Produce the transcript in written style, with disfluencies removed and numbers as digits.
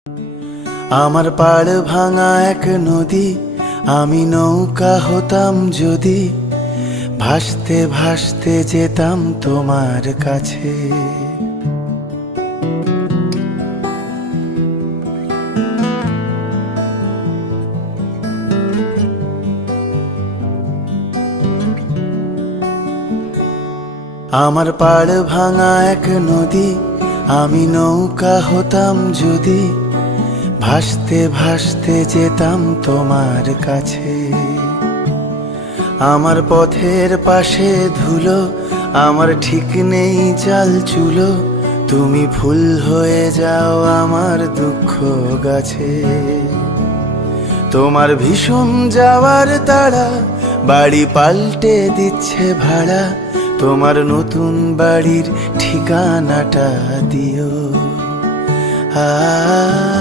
আমার পাড় ভাঙা এক নদী, আমি নৌকা হতাম যদি, ভাসতে ভাসতে যেতাম তোমার কাছে। আমার পাড় ভাঙা এক নদী, আমি নৌকা হতাম যদি, ভাসতে ভাসতে যেতাম তোমার কাছে। আমার পথের পাশে ধুলো, আমার ঠিক নেই চাল চুলো, তুমি ফুল হয়ে যাও আমার দুঃখ গাছে। তোমার ভীষণ যাওয়ার তাড়া, বাড়ি পাল্টে দিচ্ছে ভাড়া, তোমার নতুন বাড়ির ঠিকানাটা দিও।